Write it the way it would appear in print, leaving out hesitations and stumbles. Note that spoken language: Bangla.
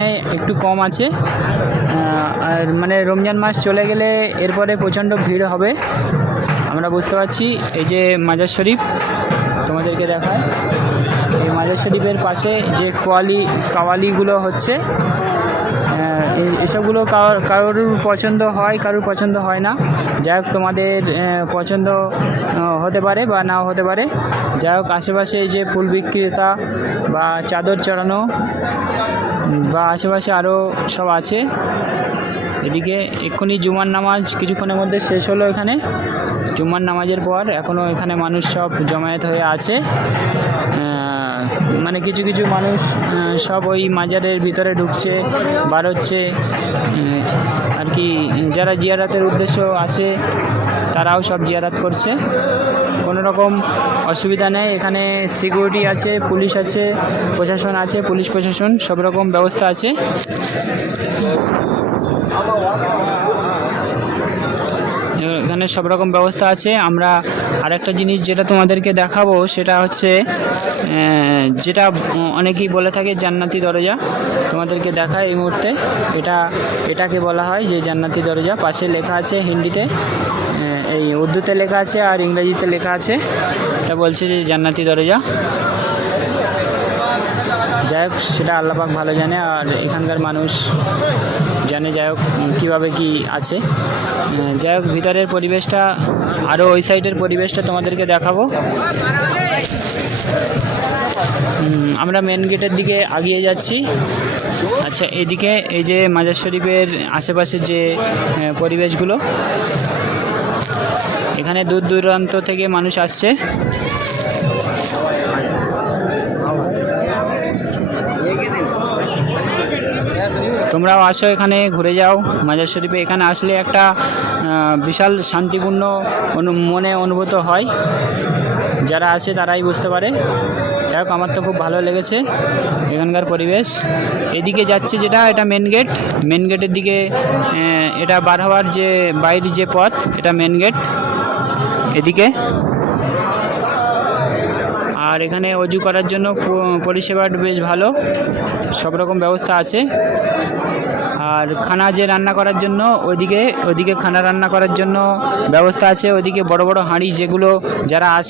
একটু কম আছে। আর মানে রমজান মাস চলে গেলে এরপরে প্রচণ্ড ভিড় হবে আমরা বুঝতে পারছি। এই যে মাজার শরীফ তোমাদেরকে দেখায়, এই মাজার শরীফের পাশে যে কাওয়ালিগুলো হচ্ছে, এসবগুলো কারোর পছন্দ হয়, কারোর পছন্দ হয় না। যাই হোক, তোমাদের পছন্দ হতে পারে বা নাও হতে পারে। যাই হোক, আশেপাশে এই যে ফুল বিক্রেতা বা চাদর চড়ানো বা আশেপাশে আরও সব আছে। এদিকে এক্ষুনি জুমার নামাজ কিছুক্ষণের মধ্যে শেষ হলো। এখানে জুমার নামাজের পর এখনও এখানে মানুষ সব জমায়েত হয়ে আছে। মানে কিছু কিছু মানুষ সব ওই মাজারের ভিতরে ঢুকছে, বার হচ্ছে আর কি। যারা জিয়ারাতের উদ্দেশ্য আসে তারাও সব জিয়ারাত করছে, কোনো রকম অসুবিধা নেই। এখানে সিকিউরিটি আছে, পুলিশ আছে, প্রশাসন আছে, পুলিশ প্রশাসন সব রকম ব্যবস্থা আছে। এখানে সব রকম ব্যবস্থা আছে। আমরা আরেকটা জিনিস যেটা তোমাদেরকে দেখাবো সেটা হচ্ছে যেটা অনেকেই বলে থাকে জান্নাতি দরজা। তোমাদেরকে দেখায় এই মুহূর্তে। এটাকে বলা হয় যে জান্নাতি দরজা। পাশে লেখা আছে হিন্দিতে, এই উর্দুতে লেখা আছে আর ইংরেজিতে লেখা আছে। এটা বলছে যে জান্নাতি দরজা। যাই হোক, সেটা আল্লাহ পাক ভালো জানে আর এখানকার মানুষ জানে। যাই হোক, কীভাবে কী আছে। যাই হোক, ভিতরের পরিবেশটা আরও ওই সাইডের পরিবেশটা তোমাদেরকে দেখাবো। আমরা মেন গেটের দিকে এগিয়ে যাচ্ছি। আচ্ছা, এদিকে এই যে মাজার শরীফের আশেপাশের যে পরিবেশগুলো, এখানে দূর দূরান্ত থেকে মানুষ আসছে। তোমরাও আসো, এখানে ঘুরে যাও মাজার শরীফে। এখানে আসলে একটা বিশাল শান্তিপূর্ণ মনে অনুভূত হয়। যারা আসে তারাই বুঝতে পারে। যাই হোক, আমার তো খুব ভালো লেগেছে এখানকার পরিবেশ। এদিকে যাচ্ছে যেটা, এটা মেন গেট। মেন গেটের দিকে এটা বার হওয়ার যে বাইরের যে পথ, এটা মেন গেট এদিকে। আর এখানে অজু করার জন্য পরিষেবা বেশ ভালো, সব রকম ব্যবস্থা আছে। আর খানা যে রান্না করার জন্য ওইদিকে খানা রান্না করার জন্য ব্যবস্থা আছে। ওইদিকে বড় বড় হাঁড়ি, যেগুলো যারা আসে